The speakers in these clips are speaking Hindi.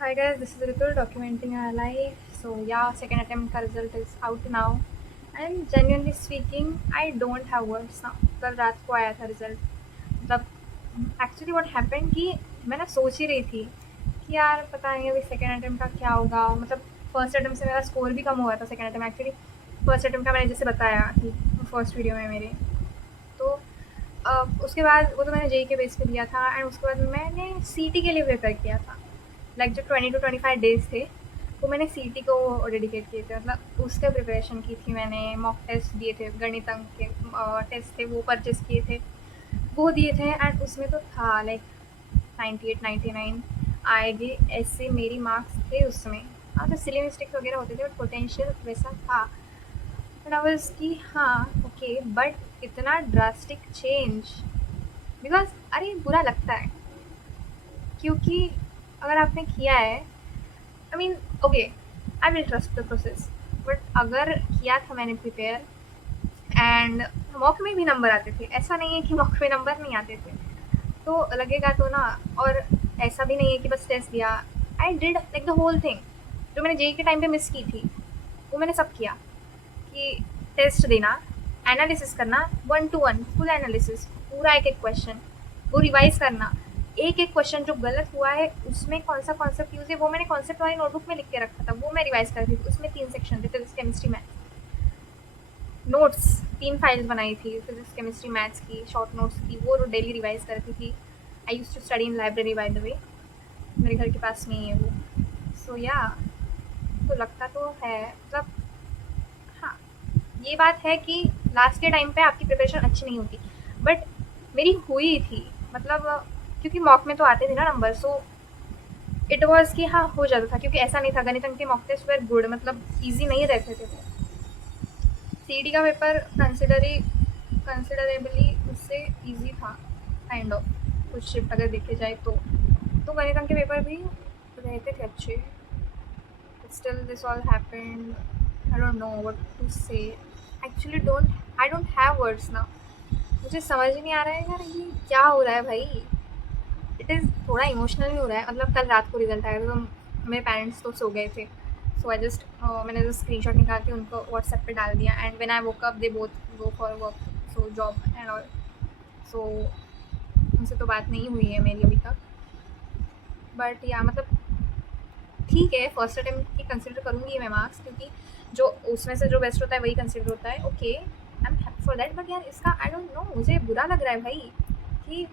Hi guys, this is Ritul documenting our life. So yeah, second attempt का result is out now. And genuinely speaking, I don't have words now. कल रात को आया था result. मतलब actually what happened कि मैं ना सोच ही रही थी कि यार पता नहीं अभी second attempt का क्या होगा. मतलब first attempt से मेरा score भी कम हुआ था second attempt actually. first attempt का मैंने जैसे बताया कि first video में मेरे तो उसके बाद वो तो मैंने जेई के बेस पे दिया था एंड उसके बाद मैंने सीटी के लिए प्रिपेयर किया था लाइक जो 20 to 25 डेज थे वो मैंने सीटी को डेडिकेट किए थे मतलब उसके प्रिपरेशन की थी मैंने मॉक टेस्ट दिए थे गणित अंक के टेस्ट थे वो परचेस किए थे वो दिए थे एंड उसमें तो था लाइक 98 99 आएगी ऐसे मेरी मार्क्स थे उसमें हाँ तो सिली मिस्टेक्स वगैरह होते थे बट पोटेंशियल वैसा था बट आई वाज कि हाँ ओके बट इतना ड्रास्टिक चेंज बिकॉज अरे बुरा लगता है क्योंकि अगर आपने किया है I mean okay I will trust the process but अगर किया था मैंने प्रिपेयर एंड मॉक में भी नंबर आते थे ऐसा नहीं है कि मॉक में नंबर नहीं आते थे तो लगेगा तो ना और ऐसा भी नहीं है कि बस टेस्ट दिया I did like the whole thing जो मैंने जेई के टाइम पे मिस की थी वो मैंने सब किया कि टेस्ट देना एनालिसिस करना 1 to 1 फुल एनालिसिस पूरा एक एक क्वेश्चन वो रिवाइज करना एक एक क्वेश्चन जो गलत हुआ है उसमें कौन सा कॉन्सेप्ट यूज है वो मैंने कॉन्सेप्ट वाली नोटबुक में लिख के रखा था वो मैं रिवाइज करती थी उसमें 3 सेक्शन थे physics chemistry maths notes 3 files बनाई थी फिजिक्स केमिस्ट्री मैथ्स की शॉर्ट नोट्स की वो डेली रिवाइज करती थी I use to study in library by the way मेरे घर के पास नहीं है वो सो या तो लगता तो है मतलब हाँ ये बात है कि लास्ट के टाइम पे आपकी प्रिपरेशन अच्छी नहीं होती बट मेरी हुई थी मतलब क्योंकि मॉक में तो आते थे ना नंबर सो इट वॉज कि हाँ हो जाता था क्योंकि ऐसा नहीं था गणित अंक के मॉक टेस्ट वेर गुड मतलब ईजी नहीं रहते थे वो सीडी का पेपर कंसिडरेबली उससे ईजी था काइंड ऑफ कुछ शिफ्ट अगर देखे जाए तो गणित अंक के पेपर भी रहते थे अच्छे still this all happened I don't know what to say actually I don't have words ना मुझे समझ ही नहीं आ रहा है यार ये क्या हो रहा है भाई इट इज़ थोड़ा इमोशनल ही हो रहा है मतलब कल रात को रिजल्ट आया था तो मेरे पेरेंट्स तो सो गए थे सो आई जस्ट मैंने जो स्क्रीन शॉट निकाल के उनको व्हाट्सएप पे डाल दिया and when I woke up they both go for work so job and all so उनसे तो बात नहीं हुई है मेरी अभी तक बट या मतलब ठीक है फर्स्ट अटेम्प्ट की कंसिडर करूँगी मैं मार्क्स क्योंकि जो उसमें से जो बेस्ट होता है वही कंसिडर होता है okay I am happy for that but यार इसका आई डोंट नो मुझे बुरा लग रहा है भाई कि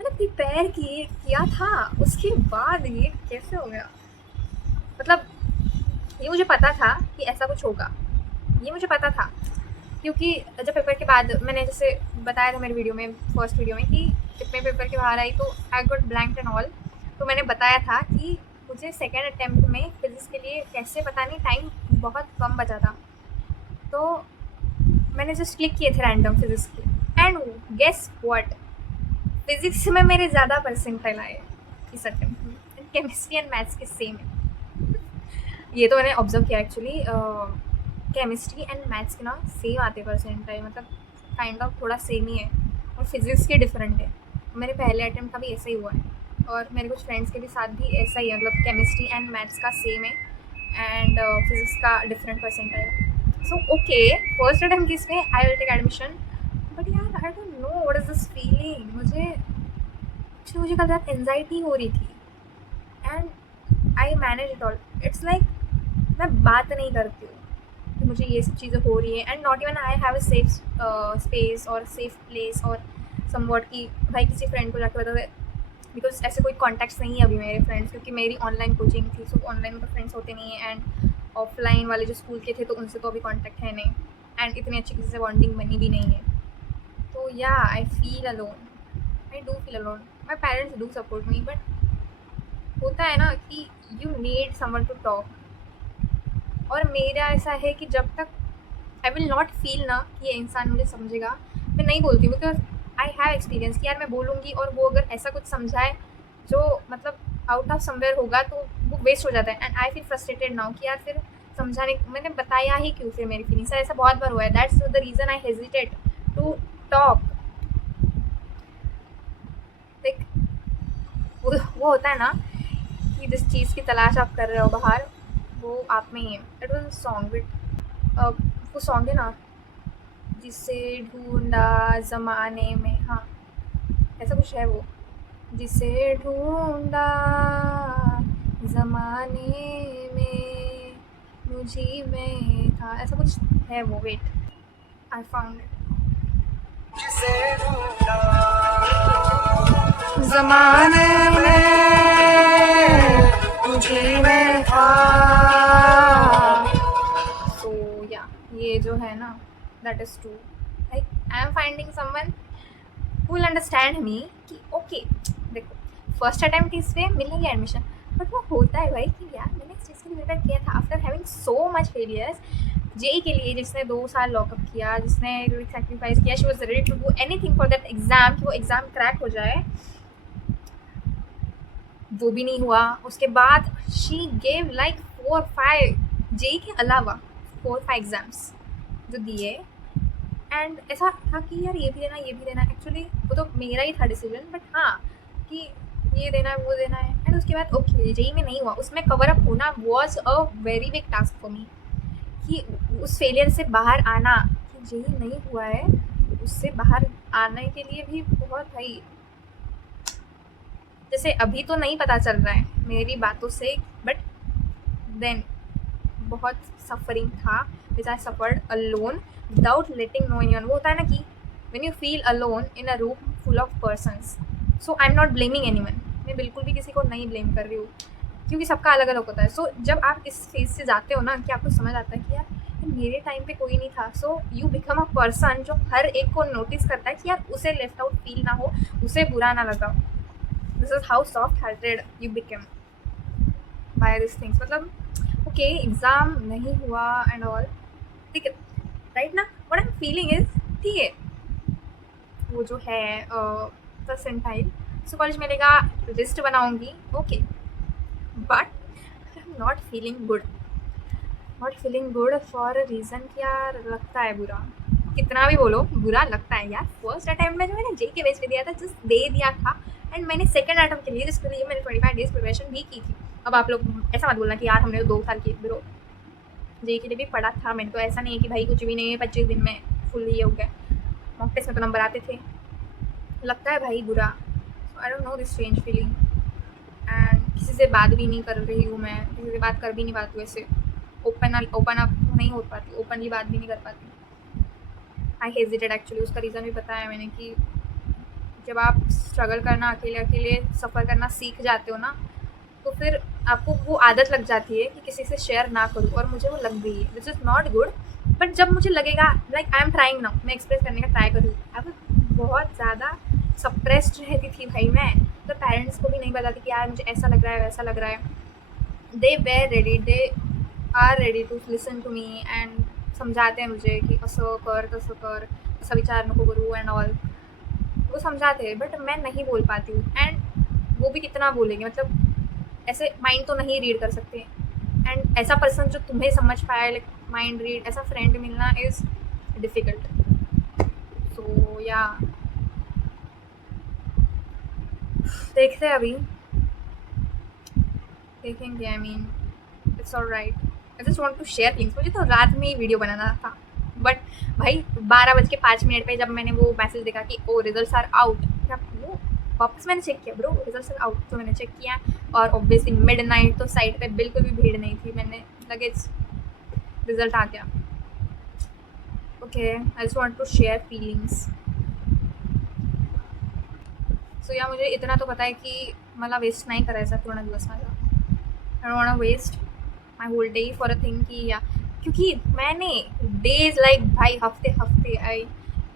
मैंने प्रिपेयर किया था उसके बाद ये कैसे हो गया मतलब ये मुझे पता था कि ऐसा कुछ होगा ये मुझे पता था क्योंकि जब पेपर के बाद मैंने जैसे बताया था मेरे वीडियो में फर्स्ट वीडियो में कि जब मैं पेपर के बाहर आई तो I got blank and all तो मैंने बताया था कि मुझे सेकेंड अटेम्प्ट में फिजिक्स के लिए कैसे पता नहीं टाइम बहुत कम बचा था तो मैंने जस्ट क्लिक किए थे रैंडम फिजिक्स के एंड गेस व्हाट फिजिक्स में मेरे ज़्यादा परसेंटाइल आए इस अटेम्प्ट में एंड केमिस्ट्री एंड मैथ्स के सेम है ये तो मैंने ऑब्जर्व किया एक्चुअली केमिस्ट्री एंड मैथ्स के ना सेम आते परसेंटाइल मतलब काइंड ऑफ थोड़ा सेम ही है और फिजिक्स के डिफरेंट है मेरे पहले अटेम्प्ट का भी ऐसा ही हुआ है और मेरे कुछ फ्रेंड्स के भी साथ भी ऐसा ही है मतलब केमिस्ट्री एंड मैथ्स का सेम है एंड फिजिक्स का different percentile so okay first attempt की इसमें I will take admission but यार I don't know what is this feeling मुझे कल रात एनजाइटी हो रही थी and I manage it all it's like मैं बात नहीं करती हूँ कि मुझे ये सब चीज़ें हो रही है and not even I have a safe space और सेफ प्लेस और समवॉट कि भाई किसी फ्रेंड को जाकर बता दे बिकॉज ऐसे कोई कॉन्टैक्ट्स नहीं है अभी मेरे फ्रेंड्स क्योंकि मेरी ऑनलाइन कोचिंग थी सो ऑनलाइन में तो फ्रेंड्स होते नहीं है एंड ऑफलाइन वाले जो स्कूल के थे तो उनसे तो अभी कॉन्टैक्ट है नहीं एंड इतनी अच्छी किसी से बॉन्डिंग बनी भी नहीं है तो yeah I feel alone I do feel alone my parents do support me but होता है ना कि you need someone to talk और मेरा ऐसा है कि जब तक आई विल नॉट फील ना कि ये इंसान मुझे समझेगा मैं नहीं बोलती बिकॉज आई हैव एक्सपीरियंस कि यार मैं बोलूँगी और वो अगर ऐसा कुछ समझाए जो मतलब आउट ऑफ समवेयर होगा तो वो वेस्ट हो जाता है and I feel frustrated now कि यार फिर समझाने मैंने बताया ही क्यों फिर मेरी फीलिंग्स ऐसा बहुत बार हुआ है that's the reason I hesitate to talk like वो होता है ना जिस चीज़ की तलाश आप कर रहे हो बाहर, वो आप में ही है। इट वॉज अ सॉन्ग विट, वो सॉन्ग है ना, जिसे ढूंढा ज़माने में, हाँ ऐसा कुछ है वो, जिसे ढूंढा ज़माने में मुझी में था, ऐसा कुछ है वो। वेट, आई फाउंड ज़माने में मुझी में था। सो या ये जो है ना, that is true. Like I am finding someone who will understand me कि ओके देखो, फर्स्ट अटेम्प्ट इस पे मिलेगी एडमिशन, बट वो होता है भाई कि यार मैंने इस चीज़ के लिए प्रिपेयर किया था after having so much failures. JEE के लिए जिसने 2 साल लॉकअप किया, जिसने सेक्रीफाइस किया, she was ready to do anything for that exam कि वो एग्ज़ाम क्रैक हो जाए, वो भी नहीं हुआ। उसके बाद शी गेव लाइक 4-5 जेई के अलावा 4-5 एग्ज़ाम्स जो दिए, एंड ऐसा था कि यार ये भी देना, ये भी देना। एक्चुअली वो तो मेरा ही था डिसीजन, बट हाँ कि ये देना है, वो देना है। एंड उसके बाद ओके जेई में नहीं हुआ, उसमें कवर अप होना was a very big task for me, कि उस फेलियर से बाहर आना, कि जेई नहीं हुआ है उससे बाहर आने के लिए भी बहुत भाई, जैसे अभी तो नहीं पता चल रहा है मेरी बातों से, बट देन बहुत सफरिंग था which I suffered alone without letting no anyone. वो होता है ना कि when you feel alone in a room full of persons, so I am not blaming anyone, मैं बिल्कुल भी किसी को नहीं ब्लेम कर रही हूँ, क्योंकि सबका अलग अलग होता है। सो जब आप इस फेज से जाते हो ना, कि आपको समझ आता है कि यार मेरे टाइम पे कोई नहीं था, so you become a person जो हर एक को नोटिस करता है कि यार उसे लेफ्ट आउट फील ना हो, उसे बुरा ना लगा। This is how soft hearted you become by this things. मतलब ओके एग्ज़ाम नहीं हुआ एंड ऑल, ठीक है, राइट ना, what I am feeling is, ठीक है वो जो है परसेंटाइल, सो कॉलेज मिलेगा, लिस्ट बनाऊंगी, okay, but I am not feeling good, not feeling good for a reason कि यार लगता है बुरा, कितना भी बोलो बुरा लगता है यार। फर्स्ट अटैम्प्ट में जो मैंने जे के बेस पे दिया था, जस्ट दे दिया था, एंड मैंने सेकंड अटैम्प्ट के लिए, जिसके लिए मैंने 25 डेज प्रिपरेशन भी की थी। अब आप लोग ऐसा मत बोलना कि यार हमने 2 साल की, ब्रो जे के लिए भी पढ़ा था मैंने, तो ऐसा नहीं है कि भाई कुछ भी नहीं है 25 दिन में फुल ये हो गया। मॉक टेस्ट में तो नंबर आते थे, लगता है भाई बुरा। आई don't no this strange feeling, and किसी से बात भी नहीं कर रही हूँ मैं, किसी से बात कर भी नहीं पाती हूँ ऐसे, ओपन अप नहीं हो पाती, ओपनली बात भी नहीं कर पाती। आई हेजिटेड एक्चुअली, उसका रीज़न भी पता है मैंने, कि जब आप स्ट्रगल करना, अकेले अकेले सफ़र करना सीख जाते हो ना, तो फिर आपको वो आदत लग जाती है कि किसी से शेयर ना करूँ, और मुझे वो लग गई है, which is not good. But जब मुझे लगेगा like I am trying now, मैं एक्सप्रेस करने का ट्राई करूँ, अब बहुत ज़्यादा सप्रेस्ड रहती थी भाई मैं, तो पेरेंट्स को भी नहीं बताती कि यार मुझे ऐसा लग रहा है, वैसा लग रहा है। They were ready, they are ready to listen to me, and समझाते हैं मुझे कि असं कर, तसं कर, असा विचार नको करू एंड ऑल, वो समझाते हैं, बट मैं नहीं बोल पाती हूँ। एंड वो भी कितना बोलेंगे, मतलब ऐसे माइंड तो नहीं रीड कर सकते, एंड ऐसा पर्सन जो तुम्हें समझ पाए, लाइक माइंड रीड, ऐसा फ्रेंड मिलना इज़ डिफ़िकल्ट। सो या देखते हैं अभी, देखेंगे। I mean it's alright, I just want to share things. मुझे तो रात में ही वीडियो बनाना था, बट भाई 12:05 पे जब मैंने वो मैसेज देखा कि ओ रिजल्ट्स आर आउट, वो वापस मैंने चेक किया, ब्रो रिजल्ट्स आर आउट, तो मैंने चेक किया, और ऑब्वियसली मिडनाइट तो साइट पे बिल्कुल भी भीड़ नहीं थी, मैंने लगे रिजल्ट आ गया। Okay I just want to share feelings. So या मुझे इतना तो पता आहे की मला वेस्ट नाही करायचा पूर्ण दिवस माझा, I don't want to waste my whole day for a thing कि या, क्योंकि मैंने डेज लाइक भाई हफ्ते हफ्ते I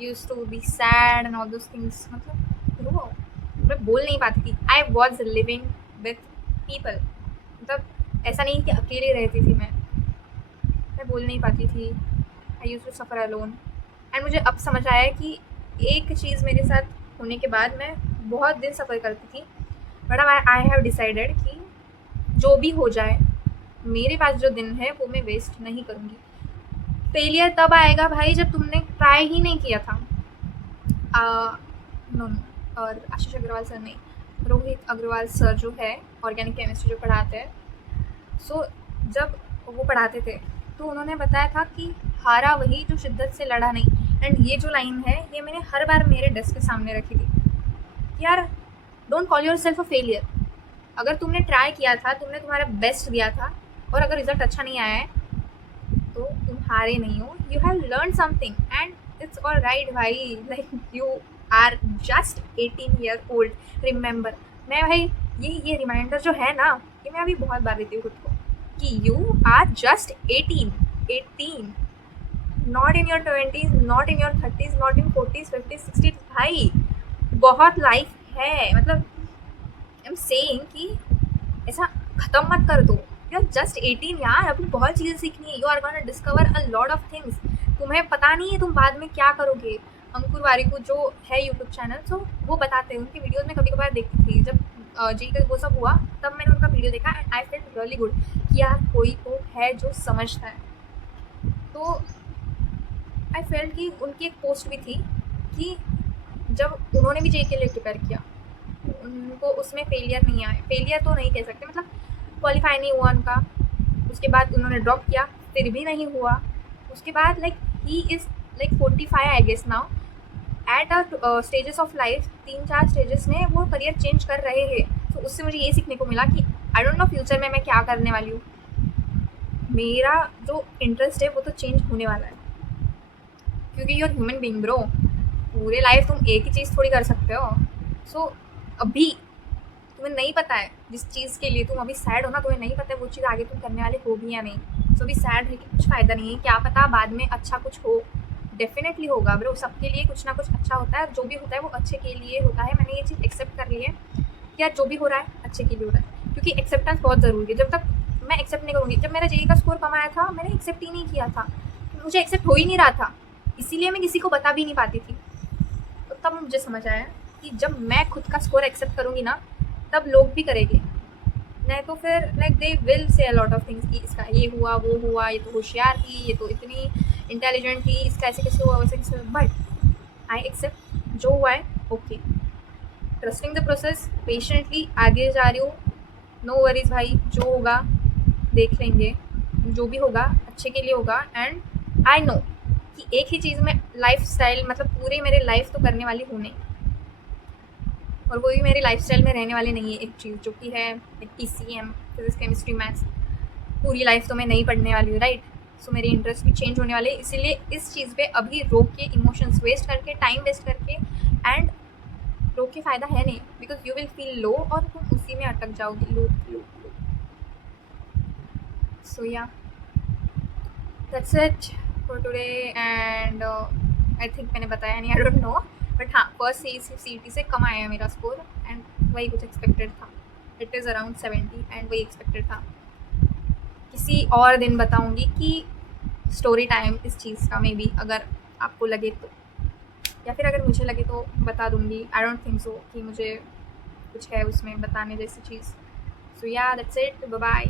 use to be sad and all those things, मतलब ब्रो मैं बोल नहीं पाती थी। I was living with people, मतलब ऐसा नहीं कि अकेले रहती थी मैं बोल नहीं पाती थी, I use to suffer alone. And मुझे अब समझ आया कि एक चीज़ मेरे साथ होने के बाद मैं बहुत दिन सफ़र करती थी, बट अब आई हैव डिसाइडेड कि जो भी हो जाए, मेरे पास जो दिन है वो मैं वेस्ट नहीं करूँगी। फेलियर तब आएगा भाई जब तुमने ट्राई ही नहीं किया था। नो और आशीष अग्रवाल सर ने रोहित अग्रवाल सर जो है ऑर्गेनिक केमिस्ट्री जो पढ़ाते हैं, सो जब वो पढ़ाते थे तो उन्होंने बताया था कि हारा वही जो शिद्दत से लड़ा नहीं। एंड ये जो लाइन है ये मैंने हर बार मेरे डेस्क के सामने रखी थी कि यार don't call your self a failure. अगर तुमने ट्राई किया था, तुमने तुम्हारा बेस्ट दिया था और अगर रिजल्ट अच्छा नहीं आया है तो तुम हारे नहीं हो, you have learn something and it's all right भाई। Like you are just 18 year old। Remember, मैं भाई ये रिमाइंडर जो है ना, ये मैं अभी बहुत बार देती हूँ खुद को कि you are just 18 not in your 20s, not in your 30s, not in 40s 50s 60s। भाई बहुत लाइफ है, मतलब आई एम सेइंग कि ऐसा ख़त्म मत कर दो। यू आर जस्ट 18 यार, अभी बहुत चीज़ें सीखनी है। You are gonna discover a lot of things. तुम्हें पता नहीं है तुम बाद में क्या करोगे। अंकुर वारिकू जो है यूट्यूब चैनल, सो वो बताते हैं, उनकी वीडियोज़ में कभी कभार देखती थी। जब जी का वो सब हुआ तब मैंने उनका वीडियो देखा and I felt really good कि यार कोई तो है जो समझता है। तो आई फेल्ट कि उनकी एक पोस्ट भी थी कि जब उन्होंने भी जे के लिए प्रिपेयर किया, उनको उसमें फेलियर नहीं आया। फेलियर तो नहीं कह सकते, मतलब क्वालिफाई नहीं हुआ उनका। उसके बाद उन्होंने ड्रॉप किया, फिर भी नहीं हुआ। उसके बाद लाइक ही is like 45 I guess now. At a stages of life, 3-4 stages में वो करियर चेंज कर रहे हैं। तो उससे मुझे ये सीखने को मिला कि आई डोंट नो फ्यूचर में मैं क्या करने वाली हूँ। मेरा जो इंटरेस्ट है वो तो चेंज होने वाला है, क्योंकि you are human being bro. पूरे लाइफ तुम एक ही चीज़ थोड़ी कर सकते हो। सो अभी तुम्हें नहीं पता है जिस चीज़ के लिए तुम अभी सैड हो ना, तुम्हें नहीं पता है वो चीज़ आगे तुम करने वाले हो भी या नहीं। सो अभी सैड है कि कुछ फ़ायदा नहीं है, क्या पता बाद में अच्छा कुछ हो। डेफिनेटली होगा ब्रो, सबके लिए कुछ ना कुछ अच्छा होता है। जो भी होता है वो अच्छे के लिए होता है। मैंने ये चीज़ एक्सेप्ट कर ली है कि यार जो भी हो रहा है अच्छे के लिए हो रहा है, क्योंकि एक्सेप्टेंस बहुत ज़रूरी है। जब तक मैं एक्सेप्ट नहीं करूँगी, जब मेरा जेईई का स्कोर कम आया था मैंने एक्सेप्ट ही नहीं किया था, मुझे एक्सेप्ट हो ही नहीं रहा था, इसीलिए मैं किसी को बता भी नहीं पाती थी। तो तब मुझे समझ आया कि जब मैं खुद का स्कोर एक्सेप्ट करूँगी ना, तब लोग भी करेंगे। नहीं तो फिर like they will say a lot of things कि इसका ये हुआ वो हुआ, ये तो होशियार थी, ये तो इतनी इंटेलिजेंट थी, इसका ऐसे कैसे हुआ वैसे कैसे हुआ। बट आई एक्सेप्ट जो हुआ है, okay, trusting the process, patiently आगे जा रही हूँ। नो वरीज भाई, जो होगा देख लेंगे, जो भी होगा अच्छे के लिए होगा। एंड आई नो कि एक ही चीज़ में लाइफ स्टाइल, मतलब पूरे मेरे लाइफ तो करने वाली हूँ नहीं, और वो भी मेरे लाइफस्टाइल में रहने वाली नहीं है एक चीज़, जो कि है PCM, फिजिक्स केमिस्ट्री मैथ्स। पूरी लाइफ तो मैं नहीं पढ़ने वाली हूँ, राइट। सो मेरे इंटरेस्ट भी चेंज होने वाले, इसीलिए इस चीज़ पे अभी रोक के, इमोशंस वेस्ट करके, टाइम वेस्ट करके एंड रोक के फ़ायदा है नहीं, because you will feel low और तुम उसी में अटक जाओगे, लो लो लो। सो या that's it for today. And I think मैंने बताया नहीं, आई डोंट नो, बट हाँ फर्स्ट CET से कम आया है मेरा स्कोर एंड वही कुछ एक्सपेक्टेड था। इट इज़ अराउंड 70 एंड वही एक्सपेक्टेड था। किसी और दिन बताऊंगी कि स्टोरी टाइम इस चीज़ का, मे बी अगर आपको लगे तो, या फिर अगर मुझे लगे तो बता दूंगी। आई डोंट थिंक सो कि मुझे कुछ है उसमें बताने जैसी चीज़। सो या दैट्स इट, बाय बाय।